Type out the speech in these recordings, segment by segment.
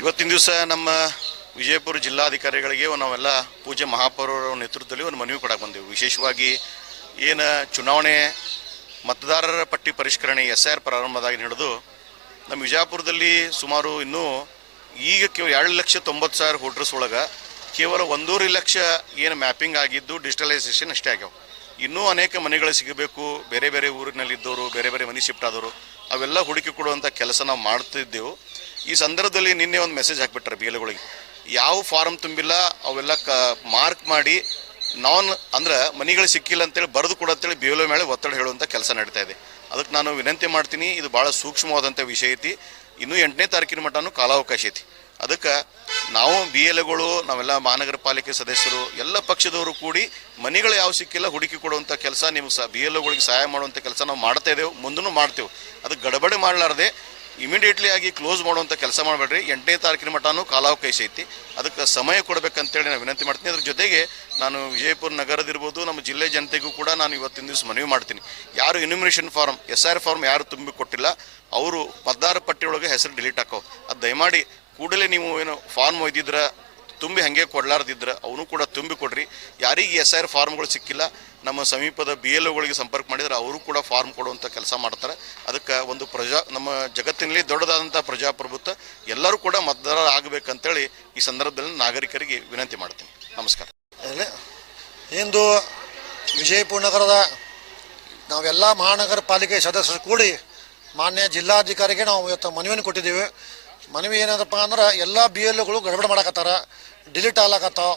ಇವತ್ತಿನ ದಿವಸ ನಮ್ಮ ವಿಜಯಪುರ ಜಿಲ್ಲಾಧಿಕಾರಿಗಳಿಗೆ ನಾವೆಲ್ಲ ಪೂಜ್ಯ ಮಹಾಪೌರರ ನೇತೃತ್ವದಲ್ಲಿ ಒಂದು ಮನವಿ ಕೊಡಕ್ಕೆ ಬಂದೆವು. ವಿಶೇಷವಾಗಿ ಏನು ಚುನಾವಣೆ ಮತದಾರರ ಪಟ್ಟಿ ಪರಿಷ್ಕರಣೆ SIR ಪ್ರಾರಂಭದಾಗಿ ಹಿಡಿದು ನಮ್ಮ ವಿಜಯಪುರದಲ್ಲಿ ಸುಮಾರು ಇನ್ನೂ ಈಗ 2,90,000 ವೋಟರ್ಸ್ ಒಳಗೆ ಕೇವಲ 1.5 ಲಕ್ಷ ಏನು ಮ್ಯಾಪಿಂಗ್ ಆಗಿದ್ದು ಡಿಜಿಟಲೈಸೇಷನ್ ಅಷ್ಟೇ ಆಗ್ಯಾವ. ಇನ್ನೂ ಅನೇಕ ಮನೆಗಳು ಸಿಗಬೇಕು. ಬೇರೆ ಬೇರೆ ಊರಿನಲ್ಲಿದ್ದವರು, ಬೇರೆ ಬೇರೆ ಮನೆ ಶಿಫ್ಟ್ ಆದವರು, ಅವೆಲ್ಲ ಹುಡುಕಿ ಕೊಡುವಂಥ ಕೆಲಸ ನಾವು ಮಾಡ್ತಿದ್ದೆವು. ಈ ಸಂದರ್ಭದಲ್ಲಿ ನಿನ್ನೆ ಒಂದು ಮೆಸೇಜ್ ಹಾಕಿಬಿಟ್ರೆ BLOಗಳಿಗೆ ಯಾವ ಫಾರಮ್ ತುಂಬಿಲ್ಲ ಅವೆಲ್ಲ ಮಾರ್ಕ್ ಮಾಡಿ ಅಂದ್ರೆ ಮನೆಗಳು ಸಿಕ್ಕಿಲ್ಲ ಅಂತೇಳಿ ಬರೆದು ಕೊಡಂತೇಳಿ BLO ಮೇಲೆ ಒತ್ತಡ ಹೇಳುವಂಥ ಕೆಲಸ ನಡೀತಾ ಇದೆ. ಅದಕ್ಕೆ ನಾನು ವಿನಂತಿ ಮಾಡ್ತೀನಿ, ಇದು ಭಾಳ ಸೂಕ್ಷ್ಮವಾದಂಥ ವಿಷಯ ಐತಿ. ಇನ್ನೂ 8ನೇ ತಾರೀಕಿನ ಮಟ್ಟನೂ ಕಾಲಾವಕಾಶ ಐತಿ. ಅದಕ್ಕೆ ನಾವು BLOಗಳು, ನಾವೆಲ್ಲ ಮಹಾನಗರ ಪಾಲಿಕೆ ಸದಸ್ಯರು, ಎಲ್ಲ ಪಕ್ಷದವರು ಕೂಡಿ ಮನೆಗಳು ಯಾವ ಸಿಕ್ಕಿಲ್ಲ ಹುಡುಕಿ ಕೊಡುವಂಥ ಕೆಲಸ, ನಿಮ್ಗೆ BLOಗಳಿಗೆ ಸಹಾಯ ಮಾಡುವಂಥ ಕೆಲಸ ನಾವು ಮಾಡ್ತಾ ಇದ್ದೇವೆ, ಮುಂದೂ ಮಾಡ್ತೇವೆ. ಅದಕ್ಕೆ ಗಡಬಡಿ ಮಾಡಲಾರ್ದೆ ಇಮಿಡಿಯೇಟ್ಲಿ ಆಗಿ ಕ್ಲೋಸ್ ಮಾಡುವಂಥ ಕೆಲಸ ಮಾಡಬೇಡ್ರಿ. 8ನೇ ತಾರೀಕಿನ ಮಟ್ಟನೂ ಕಾಲಾವಕಾಶ ಐತಿ. ಅದಕ್ಕೆ ಸಮಯ ಕೊಡಬೇಕಂತೇಳಿ ನಾನು ವಿನಂತಿ ಮಾಡ್ತೀನಿ. ಅದ್ರ ಜೊತೆಗೆ ನಾನು ವಿಜಯಪುರ ನಗರದಿರ್ಬೋದು, ನಮ್ಮ ಜಿಲ್ಲೆ ಜನತೆಗೂ ಕೂಡ ನಾನು ಇವತ್ತಿನ ದಿವಸ ಮನವಿ ಮಾಡ್ತೀನಿ. ಯಾರು ಎನ್ಯುಮರೇಷನ್ ಫಾರ್ಮ್ SIR ಫಾರ್ಮ್ ಯಾರು ತುಂಬಿ ಕೊಟ್ಟಿಲ್ಲ ಅವರು ಮತದಾರ ಪಟ್ಟಿಯೊಳಗೆ ಹೆಸರು ಡಿಲೀಟ್ ಹಾಕೋ. ಅದು ದಯಮಾಡಿ ಕೂಡಲೇ ನೀವು ಏನು ಫಾರ್ಮ್ ಒಯ್ದಿದ್ರೆ ತುಂಬಿ ಹಾಗೆ ಕೊಡಲಾರ್ದಿದ್ರೆ ಅವನು ಕೂಡ ತುಂಬಿ ಕೊಡ್ರಿ. ಯಾರಿಗೆ SIR ಫಾರ್ಮ್ಗಳು ಸಿಕ್ಕಿಲ್ಲ ನಮ್ಮ ಸಮೀಪದ BLOಗಳಿಗೆ ಸಂಪರ್ಕ ಮಾಡಿದರೆ ಅವರು ಕೂಡ ಫಾರ್ಮ್ ಕೊಡುವಂಥ ಕೆಲಸ ಮಾಡ್ತಾರೆ. ಅದಕ್ಕೆ ಒಂದು ನಮ್ಮ ಜಗತ್ತಿನಲ್ಲಿ ದೊಡ್ಡದಾದಂಥ ಪ್ರಜಾಪ್ರಭುತ್ವ, ಎಲ್ಲರೂ ಕೂಡ ಮತದಾರ ಆಗಬೇಕಂತೇಳಿ ಈ ಸಂದರ್ಭದಲ್ಲಿ ನಾಗರಿಕರಿಗೆ ವಿನಂತಿ ಮಾಡ್ತೀನಿ. ನಮಸ್ಕಾರ. ಇಂದು ವಿಜಯಪುರ ನಗರದ ನಾವೆಲ್ಲ ಮಹಾನಗರ ಪಾಲಿಕೆ ಸದಸ್ಯರು ಕೂಡಿ ಮಾನ್ಯ ಜಿಲ್ಲಾಧಿಕಾರಿಗೆ ನಾವು ಇವತ್ತು ಮನವಿಯನ್ನು ಕೊಟ್ಟಿದ್ದೀವಿ. ಮನವಿ ಏನಂತಪ್ಪ ಅಂದ್ರೆ ಎಲ್ಲ BLOಗಳು ಗಡಬಡ ಮಾಡಕತ್ತಾರ, ಡಿಲೀಟ್ ಆಗ್ಲಾಕತ್ತಾವ.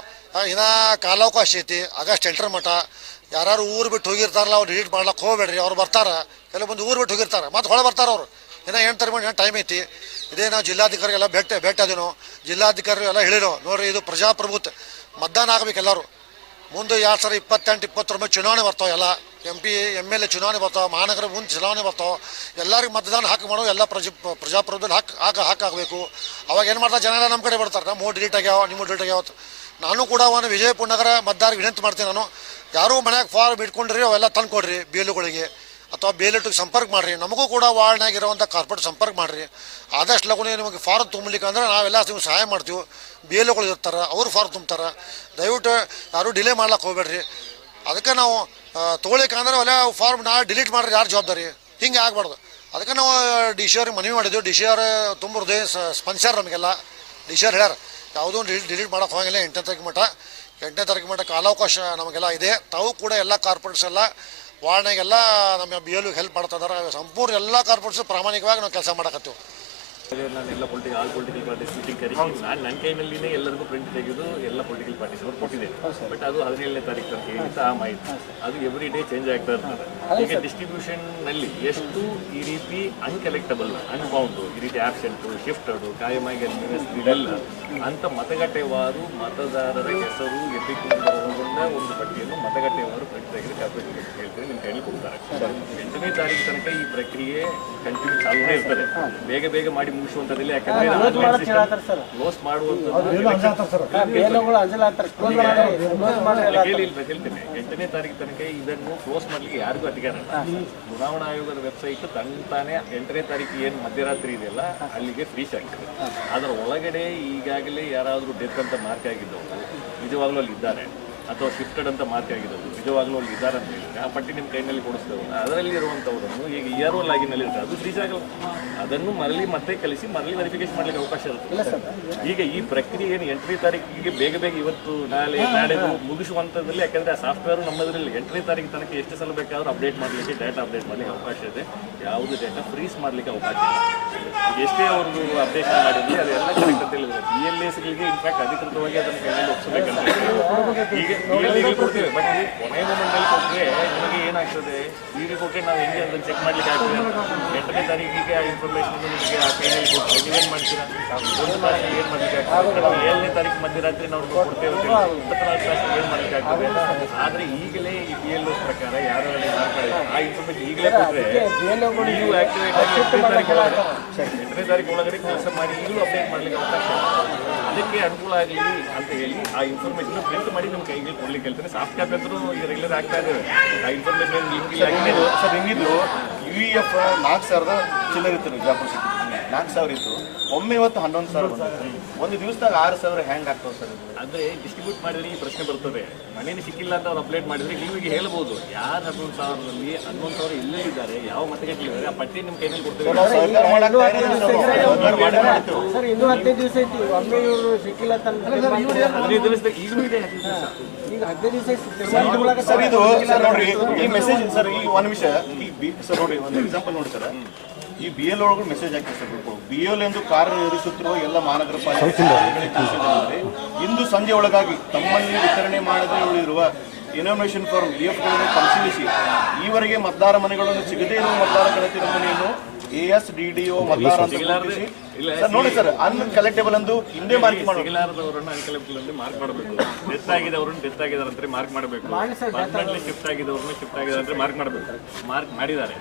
ಇನ್ನೂ ಕಾಲಾವಕಾಶ ಐತಿ ಆಗಸ್ಟ್ 8ರ ಮಟ್ಟ. ಯಾರು ಊರು ಬಿಟ್ಟು ಹೋಗಿರ್ತಾರಲ್ಲ ಅವ್ರು ಡಿಲೀಟ್ ಮಾಡ್ಲಿಕ್ಕೆ ಹೋಗ್ಬೇಡ್ರಿ. ಅವ್ರು ಬರ್ತಾರೆ, ಕೆಲವೊಂದು ಊರು ಬಿಟ್ಟು ಹೋಗಿರ್ತಾರೆ, ಮತ್ತು ಹೊಳೆ ಬರ್ತಾರೆ ಅವರು. ಇನ್ನೂ 8 ತಾರೀಕು ಟೈಮ್ ಐತಿ. ಇದೇ ನಾವು ಜಿಲ್ಲಾಧಿಕಾರಿಗೆಲ್ಲ ಭೇಟಿ ಆದಿನೋ, ಜಿಲ್ಲಾಧಿಕಾರಿ ಎಲ್ಲ ಹೇಳಿರೋ ನೋಡ್ರಿ, ಇದು ಪ್ರಜಾಪ್ರಭುತ್ವ, ಮತದಾನ ಆಗಬೇಕು ಎಲ್ಲರೂ. ಮುಂದೆ 2028, 29 ಚುನಾವಣೆ ಬರ್ತಾವೆ, ಎಲ್ಲ MP MLA ಚುನಾವಣೆ ಬರ್ತಾವೆ, ಮಹಾನಗರ ಮುಂದೆ ಚುನಾವಣೆ ಬರ್ತಾವೆ. ಎಲ್ಲರಿಗೂ ಮತದಾನ ಹಾಕಿ ಮಾಡೋ, ಎಲ್ಲ ಪ್ರಜಾಪ್ರಭುತ್ವದಲ್ಲಿ ಹಾಕಾಗಬೇಕು. ಅವಾಗ ಏನು ಮಾಡ್ತಾರೆ, ಜನ ನಮ್ಮ ಕಡೆ ಬರ್ತಾರೆ, ನಮ್ಮ ಡಿಲೀಟ್ ಆಗ್ಯಾವ, ನಿಮ್ಮ ಡಿಲೀಟ್ ಆಗ್ಯಾವ. ನಾನು ಕೂಡ ಒಂದು ವಿಜಯಪುರ ನಗರ ಮತದಾರರಿಗೆ ವಿನಂತಿ ಮಾಡ್ತೀನಿ. ನಾನು ಯಾರೂ ಮನ್ಯಾಗ ಫಾರ್ಮ್ ಇಟ್ಕೊಂಡ್ರಿ ಅವೆಲ್ಲ ತಂದು ಕೊಡ್ರಿ BLOಗಳಿಗೆ, ಅಥವಾ BLOಗೆ ಸಂಪರ್ಕ ಮಾಡಿರಿ. ನಮಗೂ ಕೂಡ ವಾರ್ಡ್ನಾಗಿರುವಂಥ ಕಾರ್ಪೊರೇಟ್ ಸಂಪರ್ಕ ಮಾಡಿರಿ. ಆದಷ್ಟು ಲಗುನೇ ನಿಮಗೆ ಫಾರ್ಮ್ ತುಂಬಲಿಕ್ಕೆ ಅಂದ್ರೆ ನಾವೆಲ್ಲ ನಿಮ್ಗೆ ಸಹಾಯ ಮಾಡ್ತೀವಿ. BLOಗಳು ಇರ್ತಾರೆ, ಅವರು ಫಾರ್ಮ್ ತುಂಬ್ತಾರೆ. ದಯವಿಟ್ಟು ಯಾರೂ ಡಿಲೇ ಮಾಡ್ಲಿಕ್ಕೆ ಹೋಗ್ಬೇಡ್ರಿ. ಅದಕ್ಕೆ ನಾವು ತೊಗೊಳಿಕ್ಕೆ ಅಂದ್ರೆ ಅವೆಲ್ಲ ಫಾರ್ಮ್ ಡಿಲೀಟ್ ಮಾಡ್ರಿ, ಯಾರು ಜವಾಬ್ದಾರಿ, ಹಿಂಗೆ ಆಗಬಾರ್ದು. ಅದಕ್ಕೆ ನಾವು DC ಅವ್ರಿಗೆ ಮನವಿ ಮಾಡಿದ್ವಿ. DC ಅವ್ರು ತುಂಬ ಹೃದಯ ಸ್ಪಂದಿಸ್ಯಾರ ನಮಗೆಲ್ಲ. DC ಅವ್ರು ಹೇಳ್ಯಾರ ಯಾವುದೂ ಡಿಲೀಟ್ ಮಾಡೋಕೆ ಹೋಗಿಲ್ಲ. 8ನೇ ತಾರೀಕು ಮಟ್ಟ ಕಾಲಾವಕಾಶ ನಮಗೆಲ್ಲ ಇದೆ. ತಾವು ಕೂಡ ಎಲ್ಲ ಕಾರ್ಪೊರೇಟ್ಸ್ ಎಲ್ಲ ವಾರ್ಡ್ನಾಗೆಲ್ಲ ನಮ್ಮ BLOಗೆ ಹೆಲ್ಪ್ ಮಾಡ್ತಾ ಇದ್ದಾರೆ. ಸಂಪೂರ್ಣ ಎಲ್ಲ ಕಾರ್ಪೊರೇಟ್ಸ್ ಪ್ರಾಮಾಣಿಕವಾಗಿ ನಾವು ಕೆಲಸ ಮಾಡಕತ್ತೀವಿ. ನಾನು ಎಲ್ಲ ಆಲ್ ಪೊಲಿಟಿಕಲ್ ಪಾರ್ಟೀಸ್ ಮೀಟಿಂಗ್ ಕರೀತೀನಿ. ನಾನು ನನ್ನ ಕೈನಲ್ಲಿನೇ ಎಲ್ಲರಿಗೂ ಪ್ರಿಂಟ್ ತೆಗೆದು ಎಲ್ಲ ಪೊಲಿಟಿಕಲ್ ಪಾರ್ಟೀಸ್ ಅವ್ರು ಕೊಟ್ಟಿದ್ದೇನೆ. ಬಟ್ ಅದು 17ನೇ ತಾರೀಕು ತನಕ ಏನಿತ್ತು ಆ ಮಾಹಿತಿ ಅದು ಎವ್ರಿ ಡೇ ಚೇಂಜ್ ಆಗ್ತಾ ಇರ್ತದೆ. ಈಗ ಡಿಸ್ಟ್ರಿಬ್ಯೂಷನ್ನಲ್ಲಿ ಎಷ್ಟು ಈ ರೀತಿ ಅನ್ಕಲೆಕ್ಟಬಲ್, ಅನ್ಬೌಂಡು, ಈ ರೀತಿ ಆಬ್ಸೆಂಟು, ಶಿಫ್ಟಡು, ಕಾಯಮಾಗಿ ಇಲ್ಲ ಅಂತ ಮತಗಟ್ಟೆವಾರು ಮತದಾರರ ಹೆಸರು ಒಳಗೊಂಡ ಒಂದು ಪಟ್ಟಿಯನ್ನು ಮತಗಟ್ಟೆವಾರು ಪ್ರಿಂಟ್ ತೆಗೆದು ಕಾರ್ಪೊರೇಟ್ ಹೇಳ್ತೀನಿ ನಿಮ್ಮ ಕೈಯಲ್ಲಿ ಕೊಡ್ತಾರೆ. 8ನೇ ತಾರೀಕು ತನಕ ಈ ಪ್ರಕ್ರಿಯೆ ಕಂಟಿನ್ಯೂ ಚಾಲೂನೇ ಇರ್ತದೆ. ಬೇಗ ಬೇಗ ಮಾಡಿ ಮುಗಿಸುವಂಥದ್ದಿಲ್ಲ. ಯಾಕಂದ್ರೆ ಕ್ಲೋಸ್ ಮಾಡುವಂಥದ್ದು ಹೇಳ್ತೇನೆ. 8ನೇ ತಾರೀಕು ತನಕ ಇದನ್ನು ಕ್ಲೋಸ್ ಮಾಡಲಿಕ್ಕೆ ಯಾರಿಗೂ ಅಧಿಕಾರ ಇಲ್ಲ. ಚುನಾವಣಾ ಆಯೋಗದ ವೆಬ್ಸೈಟ್ ತಾನೇ 8ನೇ ತಾರೀಕು ಏನು ಮಧ್ಯರಾತ್ರಿ ಇದೆಯಲ್ಲ ಅಲ್ಲಿಗೆ ಫ್ರೀಸ್ ಆಗ್ತದೆ. ಅದರ ಒಳಗಡೆ ಈಗಾಗಲೇ ಯಾರಾದರೂ ಡೆತ್ ಅಂತ ಮಾರ್ಕ್ ಆಗಿದ್ದವರು ನಿಜವಾಗ್ಲೂ ಅಲ್ಲಿ ಇದ್ದಾರೆ, ಅಥವಾ ಶಿಫ್ಟೆಡ್ ಅಂತ ಮಾರ್ಕ್ ಆಗಿದ್ದವರು ನಿಜವಾಗ್ಲೂ ಅಲ್ಲಿ ಇದ್ದಾರೆ ಅಂತ ಹೇಳಿದ್ರೆ ಆ ಪಟ್ಟಿ ನಿಮ್ಮ ಕೈನಲ್ಲಿ ಕೊಡಿಸ್ತೇವೆ. ಅದರಲ್ಲಿ ಇರುವಂಥವ್ರನ್ನು ಈಗ ERO ಲಾಗಿನಲ್ಲಿ ಇರ್ತಾರೆ, ಅದು ಫ್ರೀಸ್ ಆಗಲ್ಲ. ಅದನ್ನು ಮರಳಿ ಮತ್ತೆ ಕಲಿಸಿ ಮರಳಿ ವೆರಿಫಿಕೇಶನ್ ಮಾಡಲಿಕ್ಕೆ ಅವಕಾಶ ಇರುತ್ತೆ. ಈಗ ಈ ಪ್ರಕ್ರಿಯೆ ಏನು 8ನೇ ತಾರೀಕಿಗೆ ಬೇಗ ಬೇಗ ಇವತ್ತು ನಾಳೆ ಮುಗಿಸುವಂಥದ್ದಲ್ಲಿ, ಯಾಕಂದರೆ ಆ ಸಾಫ್ಟ್ವೇರ್ ನಮ್ಮದರಲ್ಲಿ 8ನೇ ತಾರೀಕು ತನಕ ಎಷ್ಟು ಸಲ ಬೇಕಾದ್ರೂ ಅಪ್ಡೇಟ್ ಮಾಡಲಿಕ್ಕೆ, ಡೇಟಾ ಅಪ್ಡೇಟ್ ಮಾಡಲಿಕ್ಕೆ ಅವಕಾಶ ಇದೆ. ಯಾವುದೇ ಡೇಟಾ ಫ್ರೀಸ್ ಮಾಡಲಿಕ್ಕೆ ಅವಕಾಶ ಇಲ್ಲ. ಎಷ್ಟೇ ಅವ್ರದ್ದು ಅಪ್ಡೇಷನ್ ಮಾಡಿದ್ರೆ ಅದೆಲ್ಲ ಕರೆಕ್ಟ್ ಅಂತ ಹೇಳಿದ್ರೆ BLAಸ್ಗಳಿಗೆ ಇನ್ಫ್ಯಾಕ್ಟ್ ಅಧಿಕೃತವಾಗಿ ಅದನ್ನು ಕೈಯಲ್ಲಿ ಒಪ್ಪಿಸಬೇಕಂತ ಈಗ ಕೊಡ್ತೇವೆ. ಬಟ್ ಕೊನೆಯ ಮೂಮೆಂಟಲ್ಲಿ ಕೊಟ್ಟರೆ ನಿಮಗೆ ಏನಾಗ್ತದೆ, ಈ ರಿಪೋರ್ಟೇ ನಾವು ಹೆಂಗೆ ಅದನ್ನು ಚೆಕ್ ಮಾಡಲಿಕ್ಕೆ ಆಗ್ತದೆ. 8ನೇ ತಾರೀಕಿಗೆ ಆ ಇನ್ಫಾರ್ಮೇಷನ್ ನಿಮಗೆ ಆ ಕೈಯಲ್ಲಿ ಕೊಟ್ಟರೆ ನೀವೇನು ಮಾಡ್ತೀರಾ? 1 ತಾರೀಕು ಏನು ಮಾಡಲಿಕ್ಕೆ ಆಗ್ತದೆ? 7ನೇ ತಾರೀಕು ಮಧ್ಯರಾತ್ರಿ ನಾವು ಕೊಡ್ತೇವೆ, 24 ತಾರೀಕು ಏನು ಮಾಡಲಿಕ್ಕೆ ಆಗ್ತದೆ? ಆದರೆ ಈಗಲೇ ಈ BLOs ಪ್ರಕಾರ ಯಾರು ಮಾಡ್ತಾರೆ ಆ ಇನ್ಫಾರ್ಮೇಷನ್ ಈಗಲೇ ಕೊಟ್ಟರೆ ನೀವು ಆಕ್ಟಿವೇಟ್ ಆಗಿ 8ನೇ ತಾರೀಕು ಒಳಗಡೆ ಕೆಲಸ ಮಾಡಿ ಈಗಲೂ ಅಪ್ಡೇಟ್ ಮಾಡಲಿಕ್ಕೆ ಅವಕಾಶ. ಅದಕ್ಕೆ ಅನುಕೂಲ ಆಗಲಿ ಅಂತ ಹೇಳಿ ಆ ಇನ್ಫಾರ್ಮೇಷನ್ ಪ್ರಿಂಟ್ ಮಾಡಿ ನಿಮ್ಮ ಕೈಗೆ ಕೊಡ್ಲಿಕ್ಕೆ ಹೇಳ್ತಾರೆ. ಸಾಫ್ಟ್ ಕಾಪಿ ಅಂತೂ ಈಗ ರೆಗ್ಯುಲರ್ ಆಗ್ತಾ ಇದ್ದೇವೆ. ಆ ಇನ್ಫಾರ್ಮೇಷನ್ ಲಿಂಕ್ ಸರ್ ಹಿಂಗಿದ್ರು UEF 4,000 ಚಿಲ್ಲರ್ ಇರ್ತಾರೆ ವಿಜಯಪುರ ಸಿಟಿ. 4,000 ಇತ್ತು, ಒಮ್ಮೆ ಇವತ್ತು 11,000 ಬಂದಿದೆ. ಒಂದು ದಿವಸದಾಗ 6,000 ಹ್ಯಾಂಗ್ ಆಗ್ತದೆ ಸರ್ ಇದು? ಆದರೆ ಡಿಸ್ಟ್ರಿಬ್ಯೂಟ್ ಮಾಡಿದ್ರೆ ಈ ಪ್ರಶ್ನೆ ಬರ್ತದೆ, ಮನೇಲಿ ಸಿಕ್ಕಿಲ್ಲ ಅಂತ ಅವ್ರು ಅಪ್ಡೇಟ್ ಮಾಡಿದ್ರೆ ನೀವೀಗ ಹೇಳ್ಬೋದು ಯಾರು 11,000ರಲ್ಲಿ 11,000 ಎಲ್ಲೆಲ್ಲಿದ್ದಾರೆ, ಯಾವ ಮತಗಟ್ಟೆಗಳಿದ್ದಾರೆ, ಆ ಪಟ್ಟಿ ನಿಮ್ಮ ಕೈಯಲ್ಲಿ ಕೊಡ್ತೇವೆ. ಸರ್ಕಾರ ಮಾಡಕ್ಕೆ ತಯಾರಿಲ್ಲ ಸರ್, ಸರ್ಕಾರ ಮಾಡೇ ಮಾಡ್ತೀವಿ. ಸರ್ ಇನ್ನೂ 15 ದಿವಸ ಐತಿ, ಒಮ್ಮೆ ಇವರು ಸಿಕ್ಕಿಲ್ಲ ಅಂತ 15 ದಿವಸದಾಗ ಈಗಲೂ ಇದೆ 15 ದಿವಸ. ಈಗ 15 ದಿವಸ ಸರ್ ಇದು ಸರ್ ನೋಡ್ರಿ ಈ ಮೆಸೇಜ್ ಸರ್, ಈ ಒಂದು ನಿಮಿಷ ಸರ್ ನೋಡ್ರಿ, ಒಂದು ಎಕ್ಸಾಂಪಲ್ ನೋಡಿ ಸರ್, ಈ ಬಿ ಎಲ್ ಒಳಗೂ ಮೆಸೇಜ್ ಹಾಕಿ ಸರ್, ಬಿ ಎಲ್ ಎಂದು ಕಾರ್ಯನಿರ್ವಹಿಸುತ್ತಿರುವ ಎಲ್ಲ ಮಹಾನಗರ ಪಾಲಿಕೆ ಇಂದು ಸಂಜೆ ಒಳಗಾಗಿ ತಮ್ಮಲ್ಲಿ ವಿತರಣೆ ಮಾಡದೇ ಉಳಿದಿರುವ ಇನ್ಫಾರ್ಮೇಷನ್ ಫಾರ್ಮ್ ಗಳನ್ನು ಪರಿಶೀಲಿಸಿ ಈವರೆಗೆ ಮತದಾರ ಮನೆಗಳನ್ನು ಸಿಗದೇ ಇರುವ ಮತದಾರ ಗಣತಿ ನಮೂನೆಯನ್ನು ASDDO ಮತದಾರ ಅಂತ ಗುರುತಿಸಿ ಸರ್ ನೋಡಿ ಸರ್ ಅನ್ಕಲೆಕ್ಟೇಬಲ್ ಎಂದು ಹಿಂದೆ ಮಾರ್ಕ್ ಮಾಡಿ. ಸಿಗಲಾರದವರನ್ನ ಅನ್ಕಲೆಕ್ಟಬಲ್ ಅಂತ ಮಾರ್ಕ್ ಮಾಡಬೇಕು, ಡೆತ್ ಆಗಿದವ್ರನ್ನ ಡೆತ್ ಆಗಿದ್ದಾರೆ ಅಂತ ಮಾರ್ಕ್ ಮಾಡಬೇಕು, ಪರ್ಮನೆಂಟ್ಲಿ ಶಿಫ್ಟ್ ಆಗಿದವ್ರನ್ನ ಶಿಫ್ಟ್ ಆಗಿದ್ದಾರೆ ಅಂತ ಮಾರ್ಕ್ ಮಾಡಬೇಕು. ಮಾರ್ಕ್ ಮಾಡಿದ್ದಾರೆ,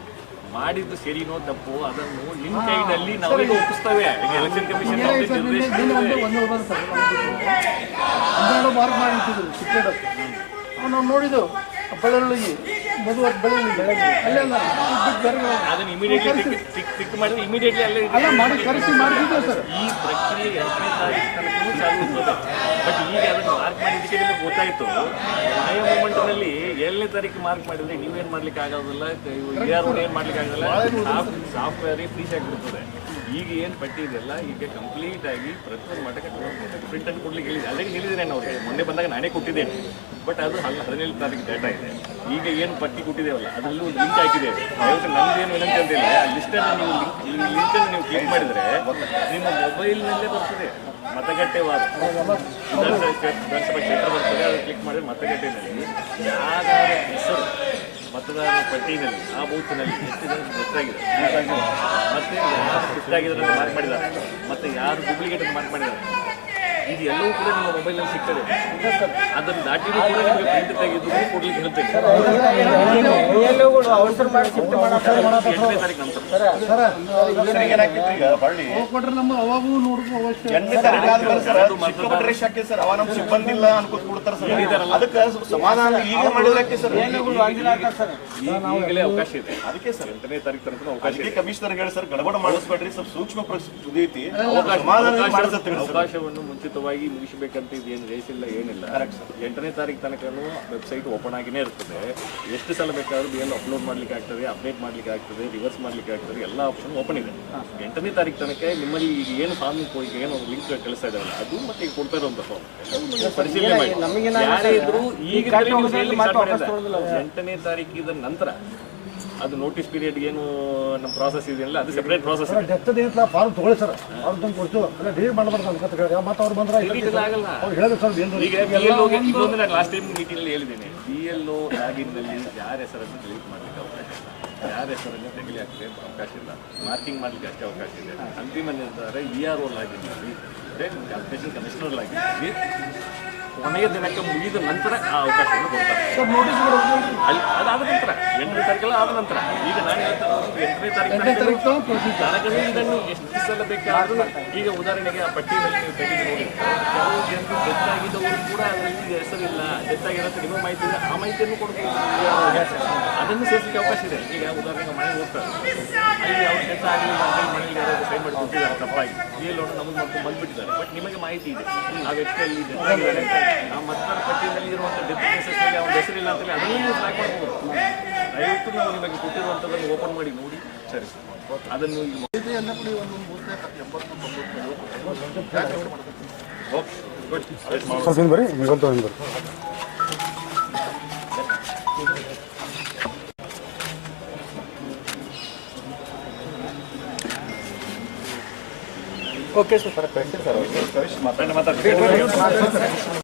ಮಾಡಿದ್ದು ಸರಿನೋ ತಪ್ಪು ಅದನ್ನು ನಿಮ್ಮ ಕೈನಲ್ಲಿ ನಾವೀಗ ಒಪ್ಪಿಸ್ತೇವೆ. ಎಲೆಕ್ಷನ್ ಕಮಿಷನ್ ಮಾರ್ಕ್ ಮಾಡಿಟ್ಟಿದ್ರು ಸಿಕ್ಕಿಡೋದು ನಾವು ನೋಡಿದೆವು. ಬೆಳ್ಳುಳ್ಳಿ ಮದುವೆ ಬೆಳ್ಳುಳ್ಳಿ ಬೆಳಗ್ಗೆ ಅಲ್ಲೆಲ್ಲ ಅದನ್ನು ಇಮಿಡಿಯೇಟ್ಲಿ ಟಿಕ್ ಮಾಡಿದ್ರೆ ಇಮಿಡಿಯೇಟ್ಲಿ ಅಲ್ಲೇ ಮಾಡಿ ಕರೆಸಿ ಮಾಡಿದ್ದೆ ಸರ್. ಈ ಪ್ರಕ್ರಿಯೆ 8ನೇ ತಾರೀಕು ತನಕನೂ ಚಾಲು ಇರ್ತದೆ. ಬಟ್ ಈಗ ಅದನ್ನು ಮಾರ್ಕ್ ಮಾಡಿದ್ದಕ್ಕೆ ನಿಮಗೆ ಗೊತ್ತಾಯಿತು. ಆಯಾ ಮೂಮೆಂಟ್ನಲ್ಲಿ 7ನೇ ತಾರೀಕು ಮಾರ್ಕ್ ಮಾಡಿದ್ರೆ ನೀವೇನು ಮಾಡ್ಲಿಕ್ಕೆ ಆಗೋದಿಲ್ಲ, ಯಾರು ಏನು ಮಾಡ್ಲಿಕ್ಕೆ ಆಗೋದಿಲ್ಲ, ಸಾಫ್ಟ್ವೇರೇ ಫ್ರೀಸ್ ಆಗಿಬಿಡ್ತದೆ. ಈಗ ಏನು ಪಟ್ಟಿ ಇದೆಯಲ್ಲ ಈಗ ಕಂಪ್ಲೀಟ್ ಆಗಿ ಪ್ರತಿಯೊಂದು ಮಟ್ಟಕ್ಕೆ ಪ್ರಿಂಟ್ ಅನ್ನು ಕೊಡ್ಲಿಕ್ಕೆ ಹೇಳಿದೆ. ಅದಕ್ಕೆ ಹೇಳಿದ್ದೇನೆ ಅವ್ರಿಗೆ, ಮೊನ್ನೆ ಬಂದಾಗ ನಾನೇ ಕೊಟ್ಟಿದ್ದೇನೆ. ಬಟ್ ಅದು 17 ತಾರೀಕು ಡೇಟಾ ಇದೆ. ಈಗ ಏನು ಪಟ್ಟಿ ಕೊಟ್ಟಿದ್ದೇವಲ್ಲ ಅದರಲ್ಲಿ ಒಂದು ಲಿಂಕ್ ಹಾಕಿದ್ದೇವೆ. ದಯವಿಟ್ಟು ನಂದೇನು ವಿನಂತಿ ಅಂತಿಲ್ಲ, ಆ ಲಿಸ್ಟನ್ನು ನೀವು ಲಿಂಕನ್ನು ನೀವು ಕ್ಲಿಕ್ ಮಾಡಿದರೆ ನಿಮ್ಮ ಮೊಬೈಲ್ನಲ್ಲೇ ಬರ್ತದೆ ಮತಗಟ್ಟೆವಾದ ವಿಧಾನಸಭಾ ಕ್ಷೇತ್ರ ಬರ್ತದೆ. ಅದು ಕ್ಲಿಕ್ ಮಾಡಿದ್ರೆ ಮತಗಟ್ಟೆಯಲ್ಲಿ ಯಾರ ಹೆಸರು ಮತದಾರರ ಪಟ್ಟಿನಲ್ಲಿ ಆ ಬೂತ್ನಲ್ಲಿ ಎಷ್ಟು ಜನ ಗೊತ್ತಾಗಿದೆ, ಮತ್ತೆ ಯಾರು ಶಿಫ್ಟ್ ಆಗಿದ್ದಾರೆ ಅಂತ ಮಾರ್ಕ್ ಮಾಡಿದ್ದಾರೆ, ಮತ್ತೆ ಯಾರು ಡೂಪ್ಲಿಕೇಟ್ ಅಂತ ಮಾರ್ಕ್ ಮಾಡಿದ್ದಾರೆ, ಇದು ಎಲ್ಲವೂ ಕೂಡ ನಿಮ್ಮ ಮೊಬೈಲ್ನಲ್ಲಿ ಸಿಗ್ತದೆ. ಅದನ್ನು ದಾಟಿನೂ ಕೂಡ ನಿಮಗೆ ಪ್ರಿಂಟ್ ತೆಗೆದು ಕೊಡ್ಲಿಕ್ಕೆ ಹೇಳ್ತೇನೆ. 8ನೇ ತಾರೀಕು ನಂತರ ಈಗ ಬಳ್ಳಿ ನಮ್ಮ ಅವಾಗೂ ನೋಡ್ಕೋ 8ನೇ ತಾರೀಕು ಆದ್ಮೇಲೆ ಸರ್ ಸಿಕ್ಕಾಪಟ್ಟೆ ಶಾಕ್ ಸರ್, ಅವ ನಮ್ಮ ಸಿಬ್ಬಂದಿ ಇಲ್ಲ ಅನ್ಕೋತ ಕೊಡ್ತಾರೆ ಸರ್. ಅದಕ್ಕೆ ಸಮಾಧಾನ ಈಗ ಮಾಡಿದ್ರೆ ಸರ್ ಈಗಲೇ ಅವಕಾಶ ಇದೆ. ಅದಕ್ಕೆ ಸರ್ 8ನೇ ತಾರೀಕು ತನಕ ಅವಕಾಶ ಇದೆ. ಕಮಿಷನರ್ ಹೇಳಿ ಸರ್ ಗಡಬಡ ಮಾಡಿಸ್ಬೇಡ್ರಿ, ಸ್ವಲ್ಪ ಸೂಕ್ಷ್ಮ ಐತಿ, ಸಮಾಧಾನ ಮಾಡಿಸುತ್ತೆ ಸರ್. ಅವಕಾಶವನ್ನು ಮುಂಚಿತವಾಗಿ ಮುಗಿಸಬೇಕಂತ ಇದೇನು ರೇಸ್ ಇಲ್ಲ ಏನಿಲ್ಲ. 8ನೇ ತಾರೀಕು ತನಕನೂ ವೆಬ್ಸೈಟ್ ಓಪನ್ ಆಗಿನೇ ಇರ್ತದೆ. ಎಷ್ಟು ಸಲ ಬೇಕಾದ್ರೂ ಏನು ಅಪ್ಲೋಡ್ ಮಾಡ್ಲಿಕ್ಕೆ ಆಗ್ತದೆ, ಅಪ್ಡೇಟ್ ಮಾಡ್ಲಿಕ್ಕೆ ಆಗ್ತದೆ, ರಿವರ್ಸ್ ಮಾಡ್ಲಿಕ್ಕೆ ಆಗ್ತದೆ, ಎಲ್ಲ ಆಪ್ಷನ್ ಓಪನ್ ಇದೆ. 8ನೇ ತಾರೀಕು ತನಕ ನಿಮ್ಮಲ್ಲಿ ಈಗ ಏನು ಫಾರ್ಮ್ ಏನು ಲಿಂಕ್ ಕೆಲಸ ಇದಾವಲ್ಲ ಅದು ಮತ್ತೆ ಈಗ ಕೊಡ್ತಾ ಇರುವಂತ ಫಾರ್ಮ್ ಪರಿಶೀಲನೆ ಮಾಡಿ. ಯಾರೇ ಇದ್ರು ಈಗ 8ನೇ ತಾರೀಕಿದ ನಂತರ ಅದು ನೋಟಿಸ್ ಪೀರಿಯಡ್ ಏನು ನಮ್ಮ ಪ್ರಾಸೆಸ್ ಇದೆಯಲ್ಲ ಅದು ಸೆಪರೇಟ್ ಪ್ರಾಸೆಸ್ ಇದೆ. ಡೆತ್ತದೇನಿಲ್ಲ ಫಾರ್ಮ್ ತೊಗೊಳ್ಳಿ ಸರ್, ಅವ್ರು ತಂದು ಕೊಡ್ತೀವಿ ಅಲ್ಲ ಡೀಲ್ ಮಾಡಬಾರ್ದು ಅಂತ ಹೇಳಿ ಮತ್ತೆ ಅವ್ರು ಬಂದ್ರೆ ಆಗಲ್ಲ. ಅವ್ರು ಹೇಳಿದ್ರು ಸರ್ ಏನು ಈಗ BLOಗೆ ಇದೊಂದು ನಾನು ಲಾಸ್ಟ್ ಟೈಮ್ ಮೀಟಿಂಗಲ್ಲಿ ಹೇಳಿದ್ದೇನೆ, BLO ಲಾಗಿನ್ನಲ್ಲಿ ಯಾರ ಹೆಸರನ್ನು ಡಿಲೀಟ್ ಮಾಡಲಿಕ್ಕೆ ಅವಕಾಶ ಇಲ್ಲ, ಯಾರ ಹೆಸರನ್ನು ತೆಗಿಲಿಕ್ಕೆ ಅವಕಾಶ ಇಲ್ಲ, ಮಾರ್ಕಿಂಗ್ ಮಾಡಲಿಕ್ಕೆ ಅಷ್ಟೇ ಅವಕಾಶ ಇದೆ. ಅಂತಿಮ ನಿರ್ಧಾರ ERO ಲಾಗಿನ್ನಲ್ಲಿ ಅಪ್ಲಿಕೇಶನ್ ಕಮಿಷನರ್ ಲಾಗಿನ್ನಲ್ಲಿ ಕೊನೆಯ ದಿನಕ್ಕೆ ಮುಗಿದ ನಂತರ ಆ ಅವಕಾಶವನ್ನು ಕೊಡ್ತಾರೆ. ಅಲ್ಲಿ ಅದಾದ ನಂತರ 8ನೇ ತಾರೀಕೆಲ್ಲ ಆದ ನಂತರ ಈಗ ನಾನು ಹೇಳ್ತಾ ಇರೋದು 8ನೇ ತಾರೀಕು ತನಕವೇ ಇದನ್ನು ಎಷ್ಟು ಸಲ ಬೇಕಾದರೂ ಈಗ ಉದಾಹರಣೆಗೆ ಆ ಪಟ್ಟಿಯಲ್ಲಿ ನೀವು ತೆಗೆದು ನೋಡಿ, ಕೆಲವು ಜನರು ಡೆತ್ ಆಗಿದ್ದವರು ಕೂಡ ಅದರಲ್ಲಿ ಹೆಸರಿಲ್ಲ, ಡೆತ್ ಆಗಿರೋದು ನಿಮ್ಮ ಮಾಹಿತಿ ಇಲ್ಲ, ಆ ಮಾಹಿತಿಯನ್ನು ಕೊಡ್ತೀವಿ, ಅದನ್ನು ಸೇರಿಸಲಿಕ್ಕೆ ಅವಕಾಶ ಇದೆ. ಈಗ ಉದಾಹರಣೆಗೆ ಮನೆಗೆ ಹೋಗ್ತಾರೆ, ಅಲ್ಲಿ ಅವ್ರು ಡೆತ್ ಆಗಲಿಲ್ಲ ಅಂತ ಮನೆಯಲ್ಲಿ ಯಾರಾದರೂ ಸೈನ್ ಮಾಡಿ ಕೊಟ್ಟಿದ್ದಾರೆ ತಪ್ಪಾಗಿ, BLO ನಮಗೆ ಮಾಡ್ಕೊಂಡು ಬಂದುಬಿಟ್ಟಿದ್ದಾರೆ. ಬಟ್ ನಿಮಗೆ ಮಾಹಿತಿ ಇದೆ ಆ ವ್ಯಕ್ತಿಯಲ್ಲಿ ಡೆತ್ ಆಗಿದ್ದಾರೆ, ಆ ಮತದಾರ ಪಟ್ಟಿಯಲ್ಲಿ ಇರುವಂಥ ಡೆತ್ ಕೇಸಸ್ನಲ್ಲಿ ಅವ್ರ ಹೆಸರಿಲ್ಲ ಅಂತೇಳಿ ಅದನ್ನು ನೀವು ಟ್ರ್ಯಾಕ್ ಮಾಡ್ಬೋದು. ದಯವಿಟ್ಟು ನಾವು ನಿಮಗೆ ಕೊಟ್ಟಿರುವಂಥದ್ದನ್ನು ಓಪನ್ ಮಾಡಿ ನೋಡಿ, ಸರಿ ಅದನ್ನು ಓಕೆ ಸರ್. ಮಾತಾಡಿ